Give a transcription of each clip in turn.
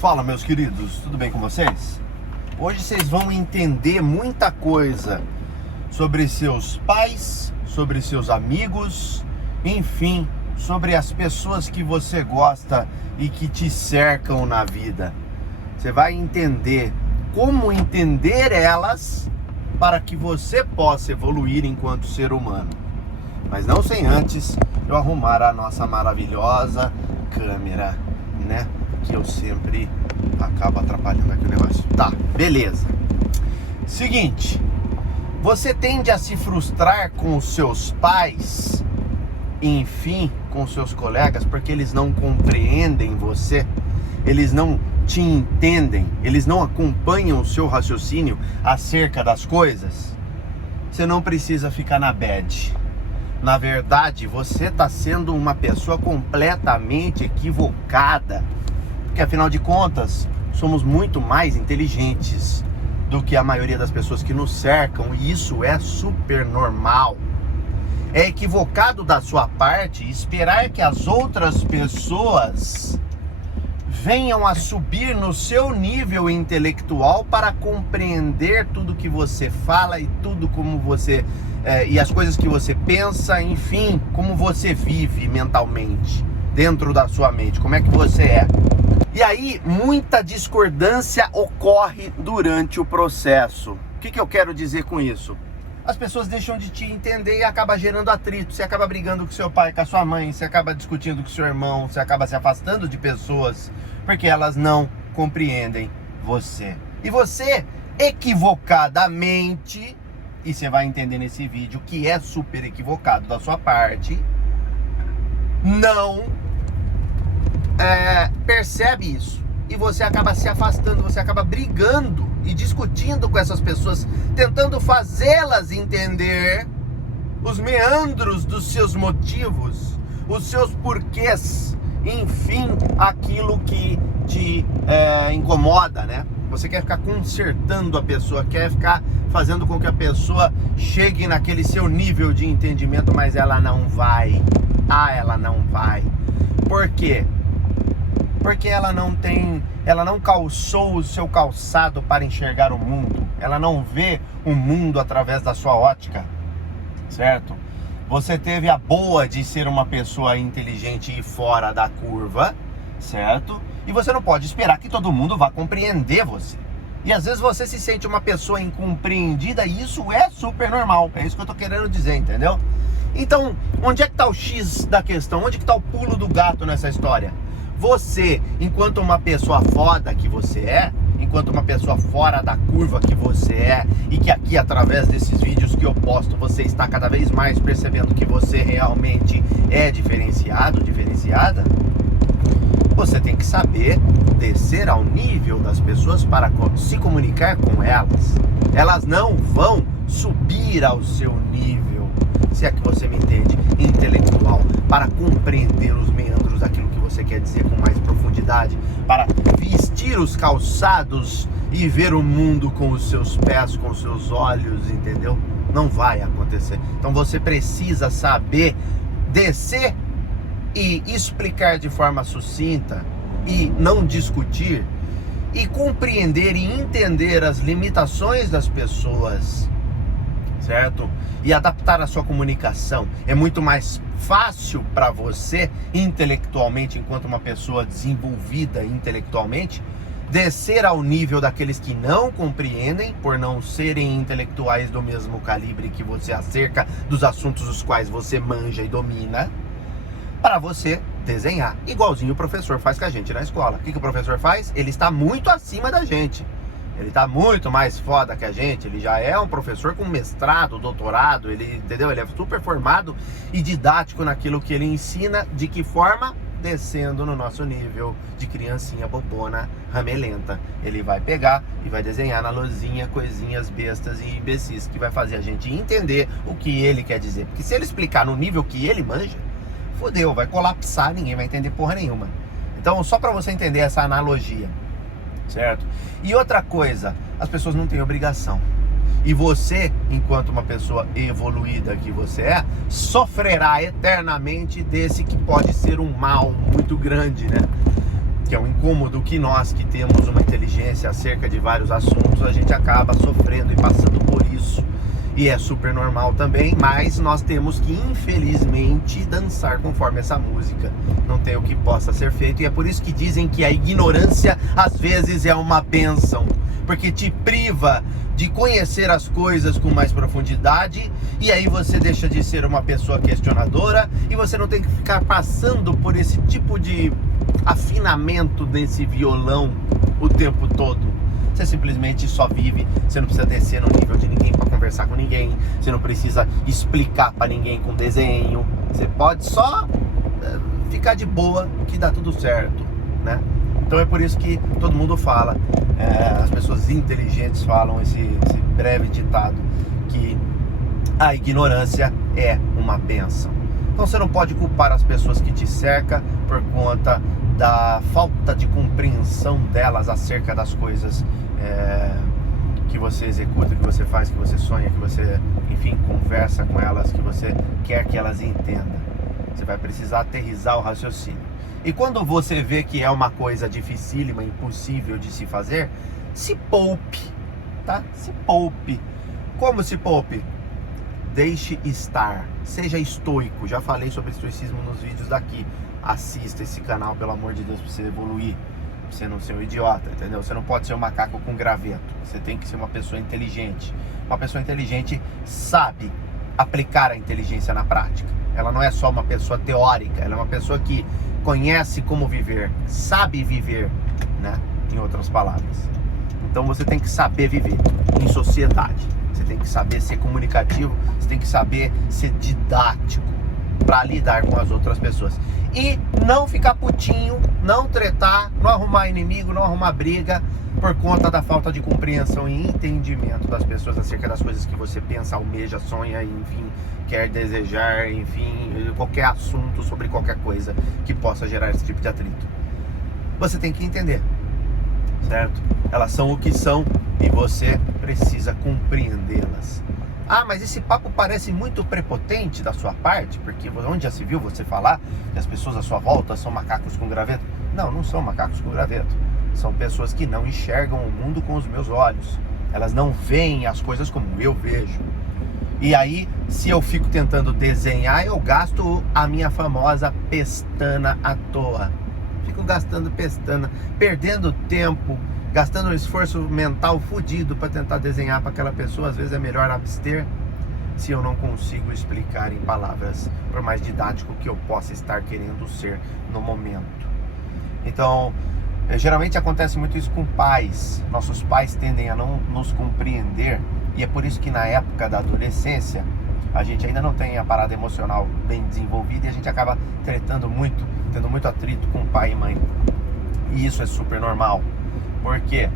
Fala, meus queridos, tudo bem com vocês? Hoje vocês vão entender muita coisa sobre seus pais, sobre seus amigos, enfim, sobre as pessoas que você gosta e que te cercam na vida. Você vai entender como entender elas para que você possa evoluir enquanto ser humano. Mas não sem antes eu arrumar a nossa maravilhosa câmera, né? Que eu sempre acabo atrapalhando aqui o negócio. Tá, beleza. Seguinte, você tende a se frustrar com os seus pais, enfim, com os seus colegas, porque eles não compreendem você, eles não te entendem, eles não acompanham o seu raciocínio acerca das coisas. Você não precisa ficar na bad. Na verdade, você está sendo uma pessoa completamente equivocada. Porque afinal de contas, somos muito mais inteligentes do que a maioria das pessoas que nos cercam, e isso é super normal. É equivocado da sua parte esperar que as outras pessoas venham a subir no seu nível intelectual para compreender tudo que você fala e tudo como você e as coisas que você pensa, enfim, como você vive mentalmente dentro da sua mente, como é que você é. E aí, muita discordância ocorre durante o processo. O que eu quero dizer com isso? As pessoas deixam de te entender e acaba gerando atrito. Você acaba brigando com seu pai, com a sua mãe, você acaba discutindo com seu irmão, você acaba se afastando de pessoas porque elas não compreendem você. E você, equivocadamente, e você vai entender nesse vídeo que é super equivocado da sua parte, não percebe isso, e você acaba se afastando, você acaba brigando e discutindo com essas pessoas, tentando fazê-las entender os meandros dos seus motivos, os seus porquês, enfim, aquilo que te incomoda, né? Você quer ficar consertando a pessoa, quer ficar fazendo com que a pessoa chegue naquele seu nível de entendimento, mas ela não vai. Ela não vai. Por quê? Porque ela não calçou o seu calçado para enxergar o mundo. Ela não vê o mundo através da sua ótica, certo? Você teve a boa de ser uma pessoa inteligente e fora da curva, certo? E você não pode esperar que todo mundo vá compreender você. E às vezes você se sente uma pessoa incompreendida, e isso é super normal. É isso que eu tô querendo dizer, entendeu? Então, onde é que tá o X da questão? Onde que tá o pulo do gato nessa história? Você, enquanto uma pessoa foda que você é, enquanto uma pessoa fora da curva que você é, e que aqui através desses vídeos que eu posto, você está cada vez mais percebendo que você realmente é diferenciado, diferenciada, você tem que saber descer ao nível das pessoas para se comunicar com elas. Elas não vão subir ao seu nível, se é que você me entende, intelectual, para compreender os meandros daquilo que você quer dizer com mais profundidade, para vestir os calçados e ver o mundo com os seus pés, com os seus olhos, entendeu? Não vai acontecer. Então você precisa saber descer e explicar de forma sucinta e não discutir, e compreender e entender as limitações das pessoas, certo? E adaptar a sua comunicação. É muito mais fácil para você, intelectualmente, enquanto uma pessoa desenvolvida intelectualmente, descer ao nível daqueles que não compreendem, por não serem intelectuais do mesmo calibre que você, acerca dos assuntos os quais você manja e domina, para você desenhar, igualzinho o professor faz com a gente na escola. O que o professor faz? Ele está muito acima da gente. Ele está muito mais foda que a gente. Ele já é um professor com mestrado, doutorado, entendeu? Ele é super formado e didático naquilo que ele ensina. De que forma? Descendo no nosso nível de criancinha bobona, ramelenta. Ele vai pegar e vai desenhar na lousinha coisinhas bestas e imbecis que vai fazer a gente entender o que ele quer dizer. Porque se ele explicar no nível que ele manja, fodeu, vai colapsar, ninguém vai entender porra nenhuma. Então, só para você entender essa analogia, certo? E outra coisa, as pessoas não têm obrigação. E você, enquanto uma pessoa evoluída que você é, sofrerá eternamente desse que pode ser um mal muito grande, né? que é um incômodo que nós que temos uma inteligência acerca de vários assuntos, a gente acaba sofrendo e passando por isso. E é super normal também, mas nós temos que, infelizmente, dançar conforme essa música. Não tem o que possa ser feito, e é por isso que dizem que a ignorância, às vezes, é uma bênção, porque te priva de conhecer as coisas com mais profundidade, e aí você deixa de ser uma pessoa questionadora, e você não tem que ficar passando por esse tipo de afinamento desse violão o tempo todo. Você simplesmente só vive, você não precisa descer no nível de ninguém para conversar com ninguém, você não precisa explicar para ninguém com desenho, você pode só ficar de boa que dá tudo certo, né? Então é por isso que todo mundo fala, as pessoas inteligentes falam esse breve ditado, que a ignorância é uma bênção. Então você não pode culpar as pessoas que te cercam por conta da falta de compreensão delas acerca das coisas que você executa, que você faz, que você sonha, que você, enfim, conversa com elas, que você quer que elas entendam. Você vai precisar aterrissar o raciocínio. E quando você vê que é uma coisa dificílima, impossível de se fazer, se poupe, tá? Se poupe. Como se poupe? Deixe estar, seja estoico. Já falei sobre estoicismo nos vídeos daqui. Assista esse canal, pelo amor de Deus, para você evoluir, pra você não ser um idiota, entendeu? Você não pode ser um macaco com graveto, você tem que ser uma pessoa inteligente. Uma pessoa inteligente sabe aplicar a inteligência na prática. Ela não é só uma pessoa teórica, ela é uma pessoa que conhece como viver, sabe viver, né? Em outras palavras. Então você tem que saber viver em sociedade, você tem que saber ser comunicativo, você tem que saber ser didático para lidar com as outras pessoas. E não ficar putinho, não tretar, não arrumar inimigo, não arrumar briga por conta da falta de compreensão e entendimento das pessoas acerca das coisas que você pensa, almeja, sonha, enfim, quer desejar, enfim, qualquer assunto sobre qualquer coisa que possa gerar esse tipo de atrito. Você tem que entender, certo? Elas são o que são e você precisa compreendê-las. Ah, mas esse papo parece muito prepotente da sua parte, porque onde já se viu você falar que as pessoas à sua volta são macacos com graveto? Não, não são macacos com graveto. São pessoas que não enxergam o mundo com os meus olhos. Elas não veem as coisas como eu vejo. E aí, se eu fico tentando desenhar, eu gasto a minha famosa pestana à toa. Fico gastando pestana, perdendo tempo, gastando um esforço mental fodido para tentar desenhar para aquela pessoa. Às vezes é melhor abster se eu não consigo explicar em palavras, por mais didático que eu possa estar querendo ser no momento. Então, geralmente acontece muito isso com pais. Nossos pais tendem a não nos compreender, e é por isso que na época da adolescência a gente ainda não tem a parada emocional bem desenvolvida e a gente acaba tretando muito, tendo muito atrito com pai e mãe. E isso é super normal. Por quê?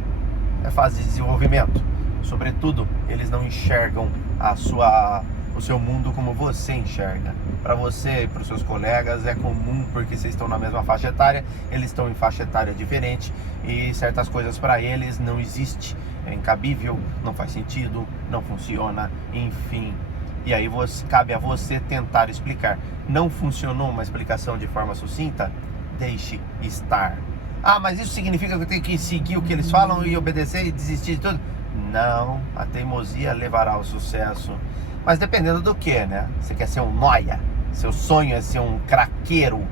É fase de desenvolvimento. Sobretudo, eles não enxergam o seu mundo como você enxerga. Para você e para os seus colegas é comum, porque vocês estão na mesma faixa etária, eles estão em faixa etária diferente e certas coisas para eles não existe, é incabível, não faz sentido, não funciona, enfim. E aí cabe a você tentar explicar. Não funcionou uma explicação de forma sucinta? Deixe estar. Ah, mas isso significa que eu tenho que seguir o que eles falam e obedecer e desistir de tudo? Não, a teimosia levará ao sucesso. Mas dependendo do que, né? Você quer ser um nóia? Seu sonho é ser um craqueiro?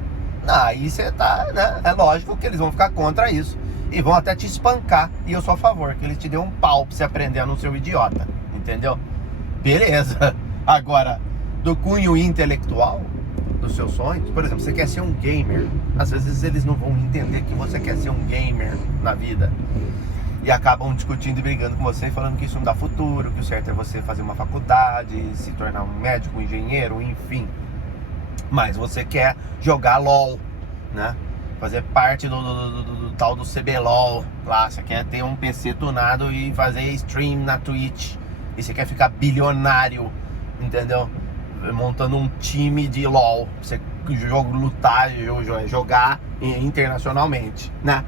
Aí você tá, né? É lógico que eles vão ficar contra isso e vão até te espancar. E eu sou a favor que eles te dêem um pau pra você aprender a não ser um idiota, entendeu? Beleza. Agora, do cunho intelectual dos seus sonhos, por exemplo, você quer ser um gamer, às vezes eles não vão entender que você quer ser um gamer na vida e acabam discutindo e brigando com você, falando que isso não dá futuro, que o certo é você fazer uma faculdade, se tornar um médico, um engenheiro, enfim. Mas você quer jogar LOL, né? Fazer parte do tal do CBLOL lá, você quer ter um PC tunado e fazer stream na Twitch, e você quer ficar bilionário, entendeu? Montando um time de LOL, você lutar, jogar internacionalmente, né?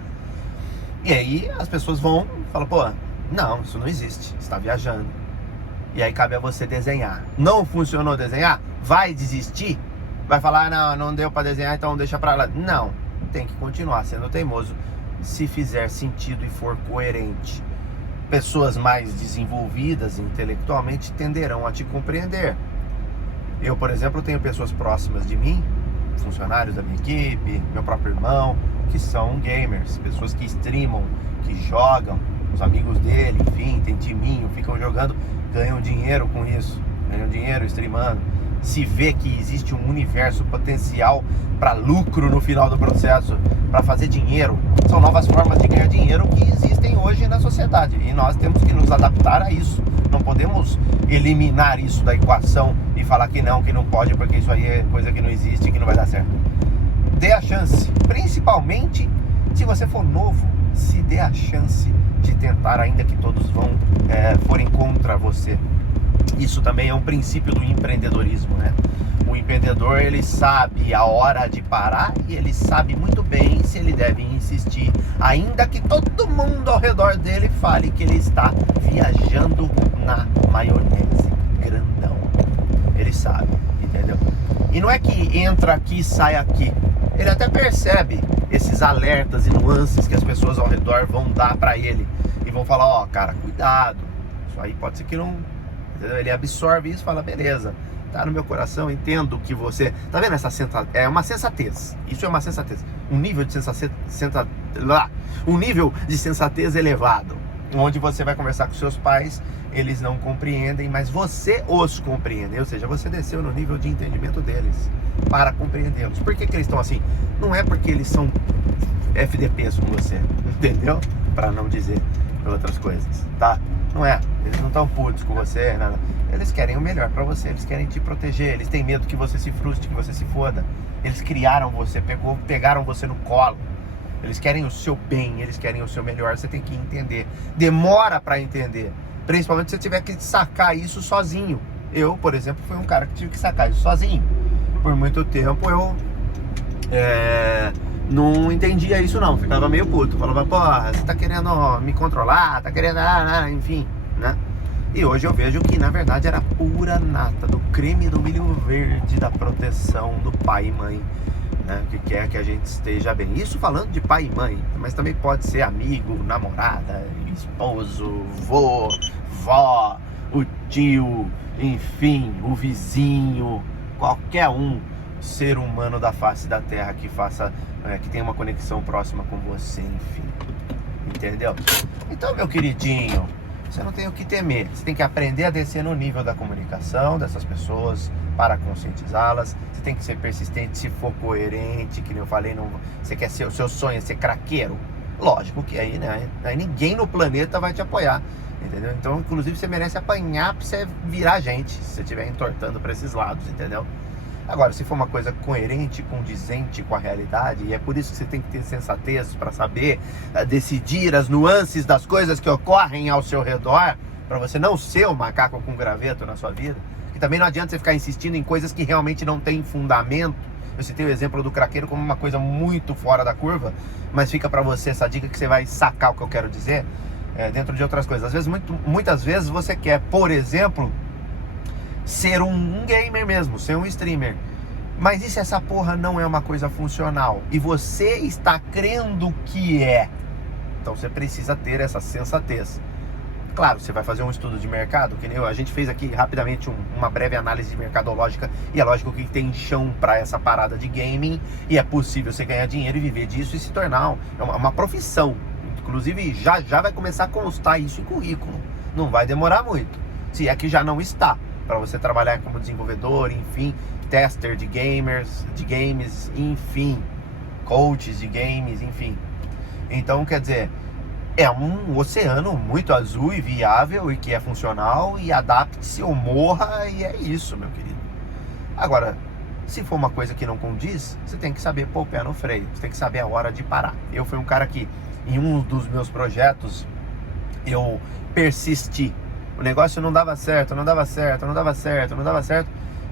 E aí as pessoas vão falar, pô, não, isso não existe, você está viajando. E aí cabe a você desenhar. Não funcionou desenhar? Vai desistir? Vai falar, não deu para desenhar, então deixa pra lá. Não, tem que continuar sendo teimoso se fizer sentido e for coerente. Pessoas mais desenvolvidas intelectualmente tenderão a te compreender. Eu, por exemplo, tenho pessoas próximas de mim, funcionários da minha equipe, meu próprio irmão, que são gamers, pessoas que streamam, que jogam, os amigos dele, enfim, tem timinho, ficam jogando, ganham dinheiro com isso, ganham dinheiro streamando. Se vê que existe um universo potencial para lucro no final do processo, para fazer dinheiro. São novas formas de ganhar dinheiro que existem hoje na sociedade e nós temos que nos adaptar a isso. Não podemos eliminar isso da equação e falar que não pode, porque isso aí é coisa que não existe e que não vai dar certo. Dê a chance, principalmente se você for novo, se dê a chance de tentar, ainda que todos forem contra você. Isso também é um princípio do empreendedorismo, né? O empreendedor, ele sabe a hora de parar e ele sabe muito bem se ele deve insistir, ainda que todo mundo ao redor dele fale que ele está viajando na maionese, grandão. Ele sabe, entendeu? E não é que entra aqui e sai aqui. Ele até percebe esses alertas e nuances que as pessoas ao redor vão dar pra ele e vão falar, ó, cara, cuidado, isso aí pode ser que não... Ele absorve isso e fala, beleza, tá no meu coração, entendo que você... Tá vendo essa sensatez? É uma sensatez. Isso é uma sensatez. Um nível de sensatez elevado. Onde você vai conversar com seus pais, eles não compreendem, mas você os compreende. Ou seja, você desceu no nível de entendimento deles para compreendê-los. Por que eles estão assim? Não é porque eles são FDPs com você, entendeu? Para não dizer outras coisas, tá? Não é, eles não estão putos com você, nada. Eles querem o melhor pra você, eles querem te proteger, eles têm medo que você se frustre, que você se foda. Eles criaram você, pegaram você no colo. Eles querem o seu bem, eles querem o seu melhor, você tem que entender. Demora pra entender, principalmente se você tiver que sacar isso sozinho. Eu, por exemplo, fui um cara que tive que sacar isso sozinho. Por muito tempo eu não entendia isso não, ficava meio puto, falava, porra, você tá querendo me controlar, tá querendo, enfim, né? E hoje eu vejo que na verdade era pura nata, do creme do milho verde, da proteção do pai e mãe, né? Que quer que a gente esteja bem. Isso falando de pai e mãe, mas também pode ser amigo, namorada, esposo, vô, vó, o tio, enfim, o vizinho, qualquer um ser humano da face da terra que faça, que tenha uma conexão próxima com você, enfim, entendeu? Então, meu queridinho, você não tem o que temer, você tem que aprender a descer no nível da comunicação dessas pessoas para conscientizá-las. Você tem que ser persistente, se for coerente, que nem eu falei, não, você quer ser, o seu sonho é ser craqueiro, lógico que aí, né, aí ninguém no planeta vai te apoiar, entendeu? Então, inclusive, você merece apanhar pra você virar gente, se você estiver entortando para esses lados, entendeu? Agora, se for uma coisa coerente, condizente com a realidade, e é por isso que você tem que ter sensatez para saber decidir as nuances das coisas que ocorrem ao seu redor, para você não ser um macaco com graveto na sua vida, que também não adianta você ficar insistindo em coisas que realmente não têm fundamento. Eu citei o exemplo do craqueiro como uma coisa muito fora da curva, mas fica para você essa dica que você vai sacar o que eu quero dizer dentro de outras coisas. Às vezes, muitas vezes você quer, por exemplo, ser um gamer mesmo, ser um streamer. Mas e se essa porra não é uma coisa funcional? E você está crendo que é? Então você precisa ter essa sensatez. Claro, você vai fazer um estudo de mercado, que nem a gente fez aqui rapidamente uma breve análise mercadológica. E é lógico que tem chão para essa parada de gaming. E é possível você ganhar dinheiro e viver disso e se tornar uma profissão. Inclusive já vai começar a constar isso em currículo. Não vai demorar muito, se é que já não está. Para você trabalhar como desenvolvedor, enfim, tester de games, enfim, coaches de games, enfim. Então, quer dizer, é um oceano muito azul e viável e que é funcional, e adapte-se ou morra, e é isso, meu querido. Agora, se for uma coisa que não condiz, você tem que saber pôr o pé no freio, você tem que saber a hora de parar. Eu fui um cara que, em um dos meus projetos, eu persisti. O negócio não dava certo,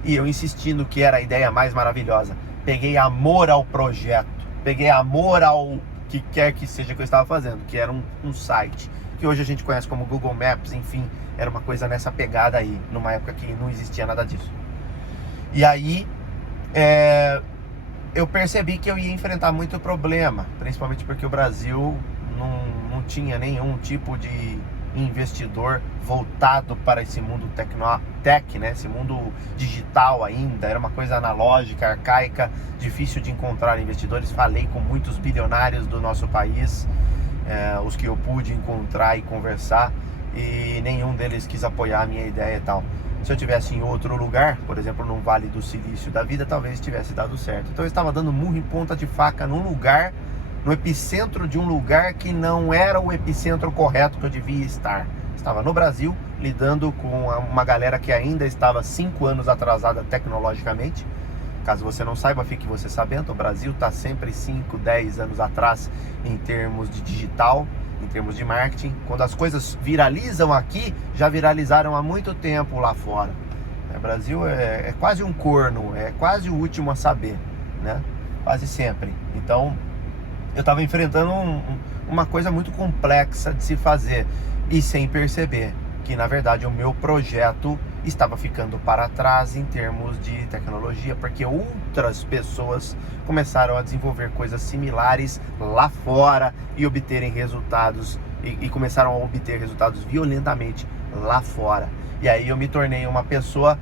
e eu insistindo que era a ideia mais maravilhosa. Peguei amor ao projeto, peguei amor ao que quer que seja que eu estava fazendo, que era um site, que hoje a gente conhece como Google Maps, enfim, era uma coisa nessa pegada aí, numa época que não existia nada disso. E aí, eu percebi que eu ia enfrentar muito problema, principalmente porque o Brasil não tinha nenhum tipo de investidor voltado para esse mundo tech, né? Esse mundo digital ainda, era uma coisa analógica, arcaica, difícil de encontrar investidores. Falei com muitos bilionários do nosso país, os que eu pude encontrar e conversar, e nenhum deles quis apoiar a minha ideia e tal. Se eu tivesse em outro lugar, por exemplo, num Vale do Silício da vida, talvez tivesse dado certo. Então eu estava dando murro em ponta de faca num lugar, no epicentro de um lugar que não era o epicentro correto que eu devia estar. Estava no Brasil, lidando com uma galera que ainda estava 5 anos atrasada tecnologicamente. Caso você não saiba, fique você sabendo, o Brasil está sempre 5, 10 anos atrás em termos de digital, em termos de marketing. Quando as coisas viralizam aqui, já viralizaram há muito tempo lá fora. O Brasil é quase um corno, é quase o último a saber, né? Quase sempre. Então, eu estava enfrentando uma coisa muito complexa de se fazer e sem perceber que, na verdade, o meu projeto estava ficando para trás em termos de tecnologia, porque outras pessoas começaram a desenvolver coisas similares lá fora e obterem resultados, e começaram a obter resultados violentamente lá fora. E aí eu me tornei uma pessoa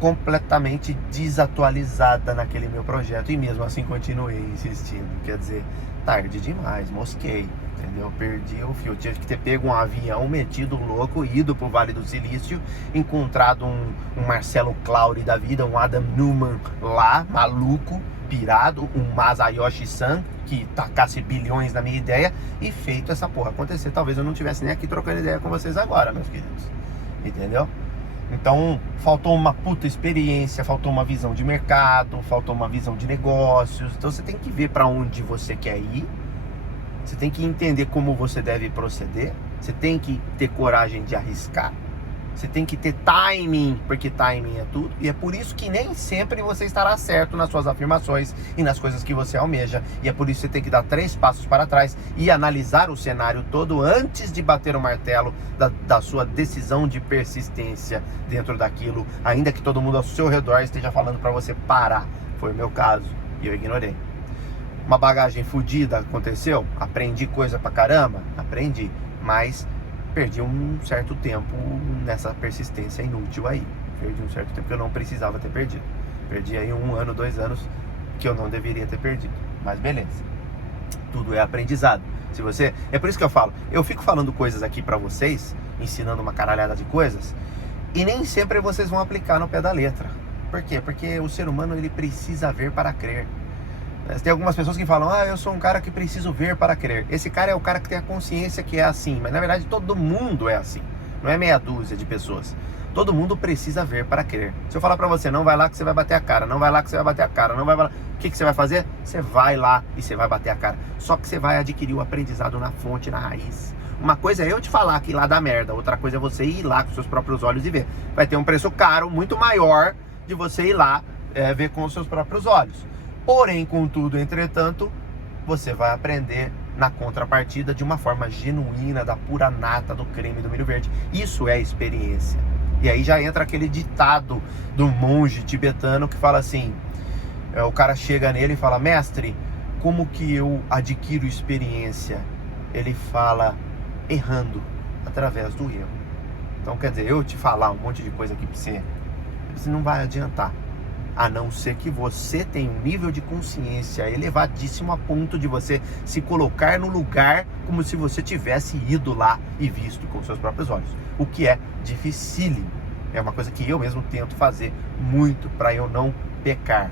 completamente desatualizada naquele meu projeto, e mesmo assim continuei insistindo. Quer dizer, tarde demais, mosquei, entendeu? Perdi o fio. Tive que ter pego um avião, metido louco, ido pro Vale do Silício, encontrado um Marcelo Claure da vida, um Adam Neumann lá, maluco, pirado, um Masayoshi-san, que tacasse bilhões na minha ideia, e feito essa porra acontecer. Talvez eu não tivesse nem aqui trocando ideia com vocês agora, meus queridos, entendeu? Então, faltou uma puta experiência, faltou uma visão de mercado, faltou uma visão de negócios. Então você tem que ver para onde você quer ir, você tem que entender como você deve proceder, você tem que ter coragem de arriscar, você tem que ter timing, porque timing é tudo. E é por isso que nem sempre você estará certo nas suas afirmações e nas coisas que você almeja. E é por isso que você tem que dar 3 passos para trás e analisar o cenário todo antes de bater o martelo da sua decisão de persistência dentro daquilo, ainda que todo mundo ao seu redor esteja falando para você parar. Foi o meu caso e eu ignorei. Uma bagagem fodida aconteceu, aprendi coisa pra caramba, aprendi, mas perdi um certo tempo nessa persistência inútil aí. Perdi um certo tempo que eu não precisava ter perdido. Perdi aí 1 ano, 2 anos que eu não deveria ter perdido. Mas beleza. Tudo é aprendizado. Se você... É por isso que eu falo. Eu fico falando coisas aqui pra vocês, ensinando uma caralhada de coisas, e nem sempre vocês vão aplicar no pé da letra. Por quê? Porque o ser humano, ele precisa ver para crer. Tem algumas pessoas que falam, eu sou um cara que preciso ver para crer. Esse cara é o cara que tem a consciência que é assim. Mas na verdade todo mundo é assim. Não é meia dúzia de pessoas. Todo mundo precisa ver para crer. Se eu falar pra você, não vai lá que você vai bater a cara, não vai lá que você vai bater a cara, não vai lá, o que você vai fazer? Você vai lá e você vai bater a cara. Só que você vai adquirir o aprendizado na fonte, na raiz. Uma coisa é eu te falar que lá dá merda, outra coisa é você ir lá com seus próprios olhos e ver. Vai ter um preço caro, muito maior, de você ir lá ver com os seus próprios olhos. Porém, contudo, entretanto, você vai aprender na contrapartida de uma forma genuína, da pura nata, do creme do milho verde. Isso é experiência. E aí já entra aquele ditado do monge tibetano que fala assim, o cara chega nele e fala, mestre, como que eu adquiro experiência? Ele fala, errando, através do erro. Então, quer dizer, eu te falar um monte de coisa aqui pra você não vai adiantar. A não ser que você tenha um nível de consciência elevadíssimo a ponto de você se colocar no lugar como se você tivesse ido lá e visto com seus próprios olhos. O que é dificílimo. É uma coisa que eu mesmo tento fazer muito para eu não pecar,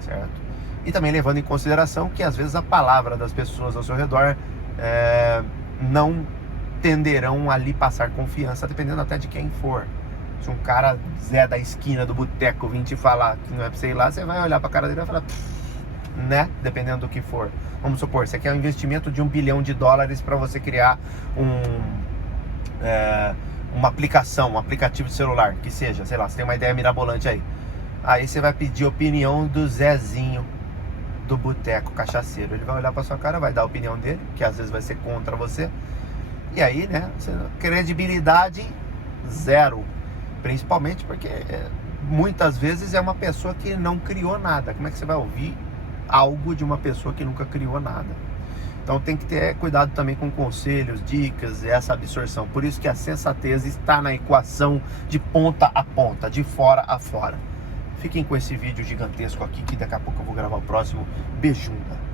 certo? E também levando em consideração que às vezes a palavra das pessoas ao seu redor não tenderão a lhe passar confiança, dependendo até de quem for. Se um cara Zé da esquina do boteco vir te falar que não é pra você ir lá, você vai olhar pra cara dele e vai falar, né? Dependendo do que for. Vamos supor, você quer um investimento de $1 bilhão para você criar uma aplicação, um aplicativo de celular, que seja, sei lá, você tem uma ideia mirabolante aí. Aí você vai pedir opinião do Zezinho do boteco cachaceiro. Ele vai olhar pra sua cara, vai dar a opinião dele, que às vezes vai ser contra você. E aí, né, credibilidade zero. Principalmente porque muitas vezes é uma pessoa que não criou nada. Como é que você vai ouvir algo de uma pessoa que nunca criou nada. Então tem que ter cuidado também com conselhos, dicas, essa absorção. Por isso que a sensatez está na equação de ponta a ponta, de fora a fora. Fiquem com esse vídeo gigantesco aqui, que daqui a pouco eu vou gravar o próximo. Beijunga!